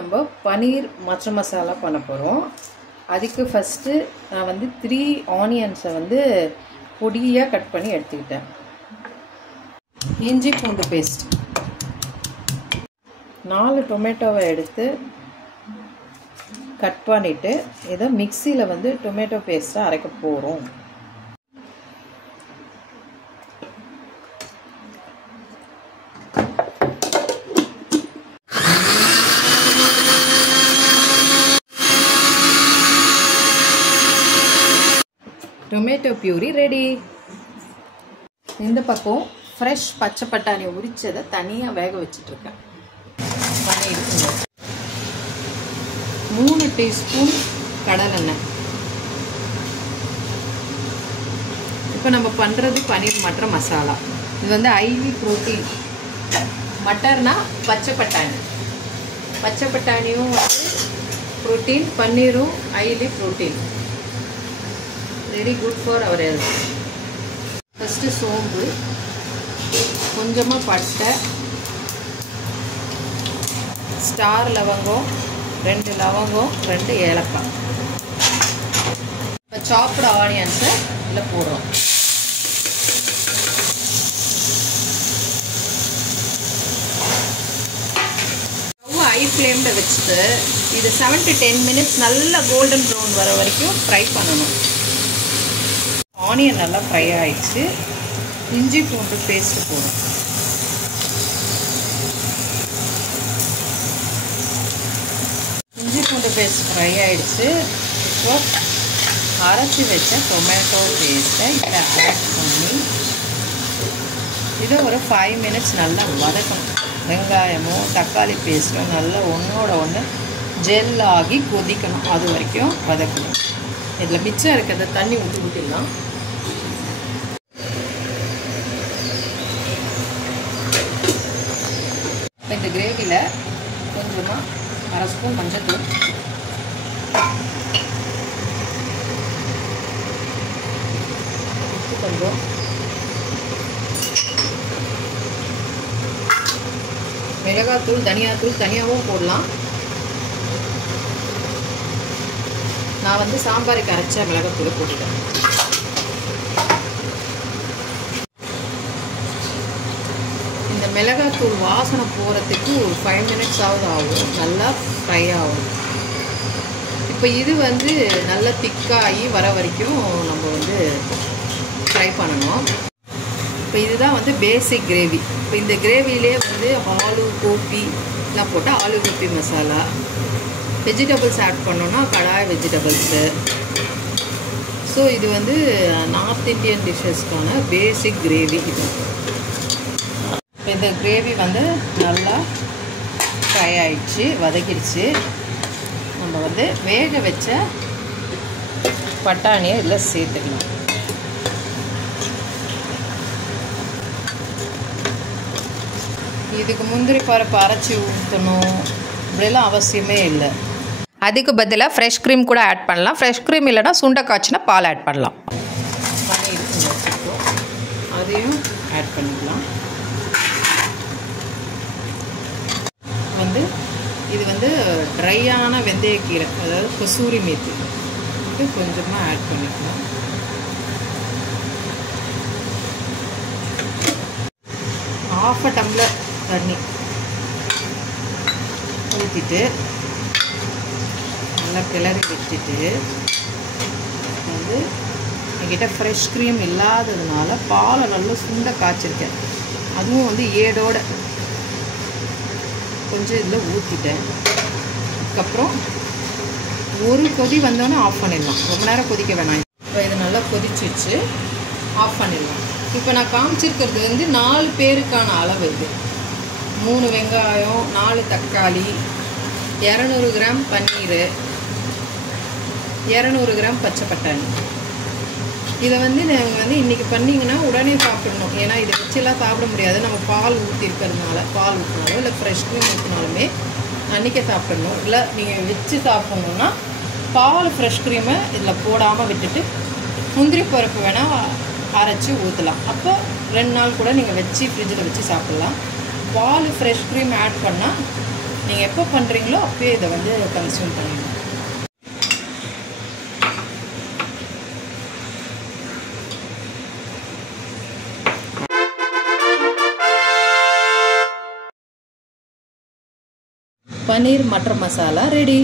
நம்ம பன்னீர் மச்ச மசாலா பண்ண போகிறோம். அதுக்கு ஃபஸ்ட்டு நான் வந்து 3 ஆனியன்ஸை வந்து பொடியாக கட் பண்ணி எடுத்துக்கிட்டேன். இஞ்சி பூண்டு பேஸ்ட் 4 டொமேட்டோவை எடுத்து கட் பண்ணிவிட்டு இதை மிக்சியில் வந்து டொமேட்டோ பேஸ்ட்டை அரைக்க போகிறோம். Tomato பியூரி ready. இந்த பக்கம் ஃப்ரெஷ் பச்சை பட்டாணி உரிச்சதை தனியாக வேக வச்சிட்ருக்கேன். 3 டீஸ்பூன் கடலெண்ணெய். இப்போ நம்ம பண்ணுறது பன்னீர் மட்டர் மசாலா. இது வந்து ஹைலி ப்ரோட்டீன். மட்டர்னா பச்சை பட்டாணியும் வந்து ப்ரோட்டீன், பன்னீரும் highly protein. Very good for our health. First சோம்பு, கொஞ்சமாக பட்டை, ஸ்டார் லவங்கம் 2 லவங்கம், 2 ஏலக்காய். இப்போ சாப்டு ஆனியன்ஸை இதில் போடுறோம். ஹை ஃப்ளேமில் வச்சுட்டு இது 7 to 10 minutes நல்லா கோல்டன் ப்ரௌன் வர வரைக்கும் ஃப்ரை பண்ணணும். ஆனியன் நல்லா ஃப்ரை ஆகிடுச்சு. இஞ்சி பூண்டு பேஸ்ட்டு போடும். இஞ்சி பூண்டு பேஸ்ட் ஃப்ரை ஆகிடுச்சு. இப்போ அரைச்சி வச்ச டொமேட்டோ பேஸ்ட்டை இதில் ஆட் பண்ணி இதை ஒரு 5 minutes நல்லா வதக்கணும். வெங்காயமும் தக்காளி பேஸ்ட்டும் நல்லா ஒன்றோட ஒன்று ஜெல் ஆகி கொதிக்கணும். அது வரைக்கும் வதக்கணும். இதில் மிச்சம் இருக்கிறத தண்ணி ஊற்றிடலாம். இந்த கிரேவியில் கொஞ்சமாக 1/2 ஸ்பூன் மஞ்சள்தூள், உப்பு கொஞ்சம், மிளகாத்தூள், தனியாத்தூள் தனியாகவும் போடலாம். நான் வந்து சாம்பாருக்கு அரைச்ச மிளகாத்தூளை போட்டுட்டேன். இந்த மிளகாத்தூள் வாசனை போகிறதுக்கு ஒரு 5 minutes ஆகும். நல்லா ஃப்ரை ஆகும். இப்போ இது வந்து நல்லா திக்காகி வர வரைக்கும் நம்ம வந்து ஃப்ரை பண்ணணும். இப்போ இதுதான் வந்து பேசிக் கிரேவி. இப்போ இந்த கிரேவிலே வந்து ஆலு கோபி எல்லாம் போட்டால் ஆலு கோபி மசாலா, வெஜிடபிள்ஸ் ஆட் பண்ணோன்னா கடாய் வெஜிடபிள்ஸு. ஸோ இது வந்து நார்த் இந்தியன் டிஷ்ஷஸ்க்கான பேசிக் கிரேவி. இது இந்த கிரேவி வந்து நல்லா ஃப்ரை ஆகிடுச்சு, வதக்கிடுச்சு. நம்ம வந்து வேக வச்ச பட்டாணியை இதில் சேர்த்துக்கலாம். இதுக்கு முந்திரி பருப்பு அரைச்சி ஊற்றணும் இப்படிலாம் அவசியமே இல்லை. அதுக்கு பதிலாக ஃப்ரெஷ் க்ரீம் கூட ஆட் பண்ணலாம். ஃப்ரெஷ் க்ரீம் இல்லைனா சுண்டை காய்ச்சினா பால் ஆட் பண்ணலாம். பன்னீர் வச்சுருக்கோம், அதையும் ஆட் பண்ணிக்கலாம். வந்து இது வந்து ட்ரையான வெந்தயக்கீரை, அதாவது கசூரி மேத்தி, இது கொஞ்சமாக ஆட் பண்ணிக்கலாம். ½ டம்ளர் தண்ணி ஊற்றிட்டு நல்லா கிளறி வச்சுட்டு வந்து என்கிட்ட ஃப்ரெஷ் க்ரீம் இல்லாததுனால பாலை நல்லா சுண்டை காய்ச்சிருக்கேன். அதுவும் வந்து ஏடோட கொஞ்சம் இதில் ஊற்றிட்டேன். அதுக்கப்புறம் ஒரு கொதி வந்தோன்னே ஆஃப் பண்ணிடலாம். ரொம்ப நேரம் கொதிக்க வேணாம். இப்போ இது நல்லா கொதிச்சிச்சு, ஆஃப் பண்ணிடலாம். இப்போ நான் காமிச்சிருக்கிறது வந்து 4 பேருக்கான அளவு. இது 3 வெங்காயம், 4 தக்காளி, 200 கிராம் பன்னீர், 200 கிராம் பச்சை பட்டாணி. இதை வந்து நீங்கள் வந்து இன்றைக்கி பண்ணிங்கன்னா உடனே சாப்பிடணும். ஏன்னா இதை வச்செல்லாம் சாப்பிட முடியாது. நம்ம பால் ஊற்றிருக்கிறதுனால பால் ஊற்றினாலும் இல்லை ஃப்ரெஷ் க்ரீம் ஊற்றினாலுமே அன்றைக்கே சாப்பிடணும். இல்லை நீங்கள் வச்சு சாப்பிட்ணுன்னா பால் ஃப்ரெஷ் க்ரீமை இதில் போடாமல் விட்டுட்டு முந்திரி பருப்பு வேணால் அரைச்சி ஊற்றலாம். அப்போ 2 நாள் கூட நீங்கள் வச்சு ஃப்ரிட்ஜில் வச்சு சாப்பிட்லாம். பால் ஃப்ரெஷ் க்ரீம் ஆட் பண்ணால் நீங்கள் எப்போ பண்ணுறீங்களோ அப்போயே இதை வந்து கன்சியூம் பண்ணிடுங்க. பன்னீர் மட்டர் மசாலா ரெடி.